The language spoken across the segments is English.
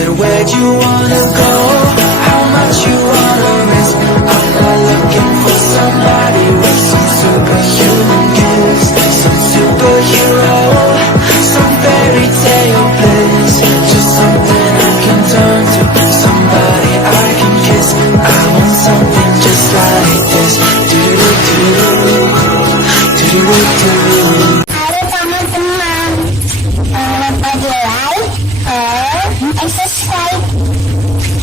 But where'd you wanna go? How much you wanna risk? I'm not looking for somebody with some superhuman gifts, some superhero, some fairy tale bliss. Just something I can turn to, somebody I can kiss. I want something just like this. Do-do-do-do, do-do-do-do. Halo teman-teman, lupa di like, subscribe,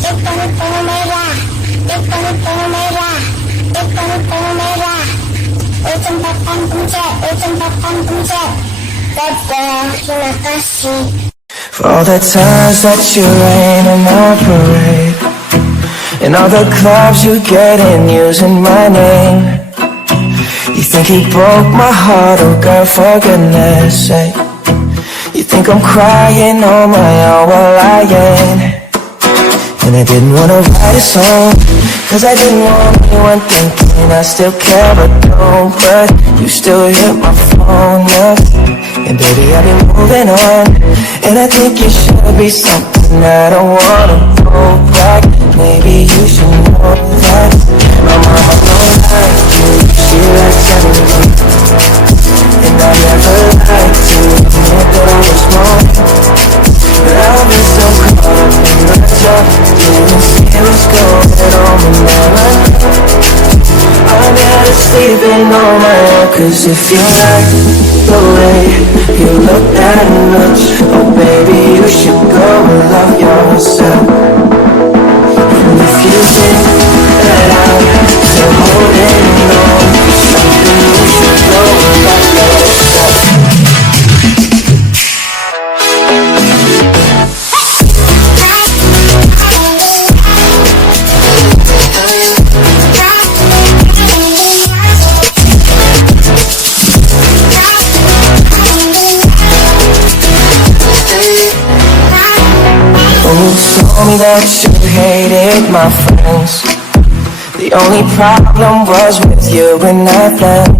klik tombol merah, klik tombol merah, klik tombol merah, ucapkan pencet. Dadah, terima kasih. For all the times that you rain in my parade, and all the clubs you get in using my name. You think he broke my heart, oh girl, for goodness sake. You think I'm crying on my own, well I ain't. And I didn't wanna write a song, cause I didn't want anyone thinking I still care, but don't. But you still hit my phone up, and baby I've been moving on. And I think it should be something I don't wanna go back. Maybe you should know that my mama don't like you, she likes everyone. And I never liked to admit that I was wrong, but I've been so caught up in my job, didn't see what's going on. And now I know I'm better sleeping on my own. Cause if you like the way you look that much, oh baby, you should go and love yourself. And if you think that I'm still holding on to something, you should go and love yourself. Told me that you hated my friends. The only problem was with you and not them.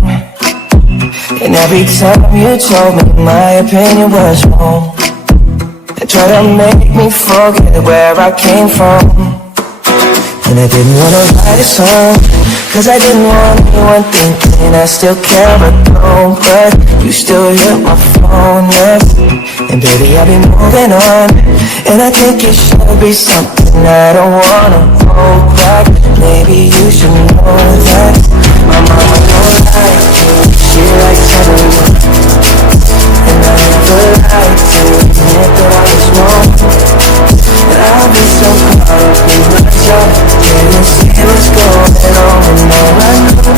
And every time you told me my opinion was wrong, and tried to make me forget where I came from. And I didn't wanna write a song, cause I didn't want anyone thinking I still care, but don't. But you still hit my phone up, and baby I've been moving on. And I think it should be something I don't wanna hold back. Maybe you should know that my mama don't like you, she likes everyone. And I never liked to admit that I was wrong, but I've been so caught up in my job, didn't see what's going on. And now I know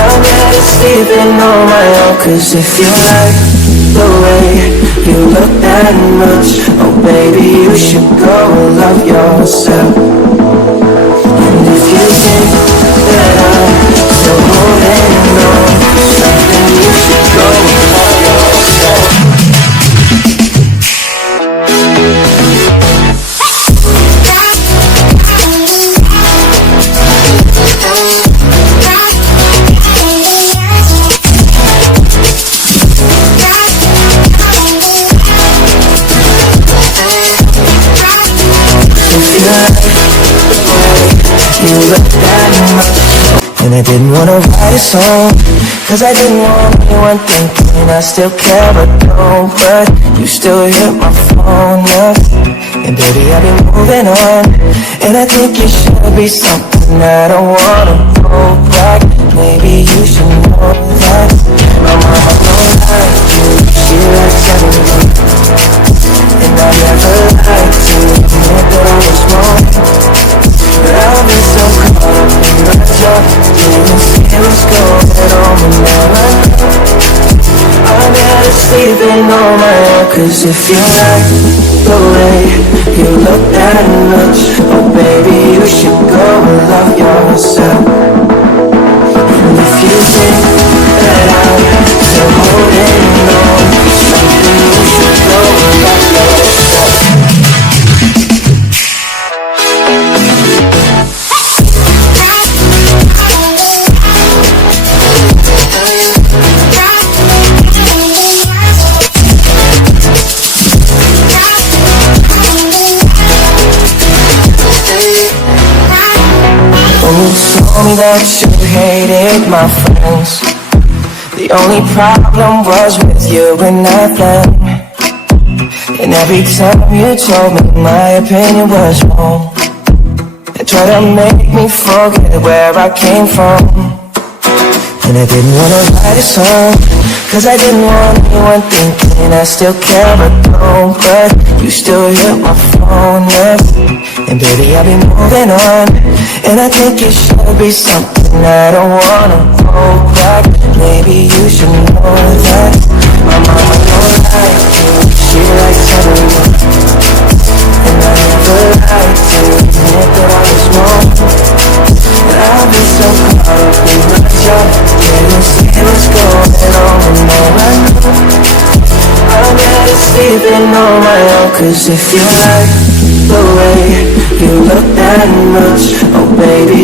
I'm better sleeping on my own. Cause if you like the way you look that much, oh baby, you should go and love yourself. And if you think that I'm still holding on to something, you should go and love yourself. And I didn't wanna write a song, cause I didn't want anyone thinking I still care, but don't. But you still hit my phone up, and baby I've been moving on. And I think it should be something I don't wanna go back. Maybe you should know that my mama don't like you, she likes everyone. And I never liked to admit that I was wrong, but I've been so caught up in my job, didn't see what's going on. And now I know I'm better sleeping on my own. Cause if you like the way you look that much, oh baby, you should go and love yourself. And if you think that I'm still holding on to something, you should go and love yourself. me that you hated my friends. The only problem was with you and not them. And every time you told me my opinion was wrong, and tried to make me forget where I came from. And I didn't wanna write a song, cause I didn't want anyone thinking I still care or don't. But you still hit my phone up, and baby I'll be moving on. And I think it should be something I don't wanna hold back. Maybe you should know that my mama don't like you, she likes everyone. And I never liked to admit that I was wrong. And I've been so caught up in my job, didn't see what's going on. And now I know I'm better sleeping on my own. Cause if you like the way you look that much, oh baby,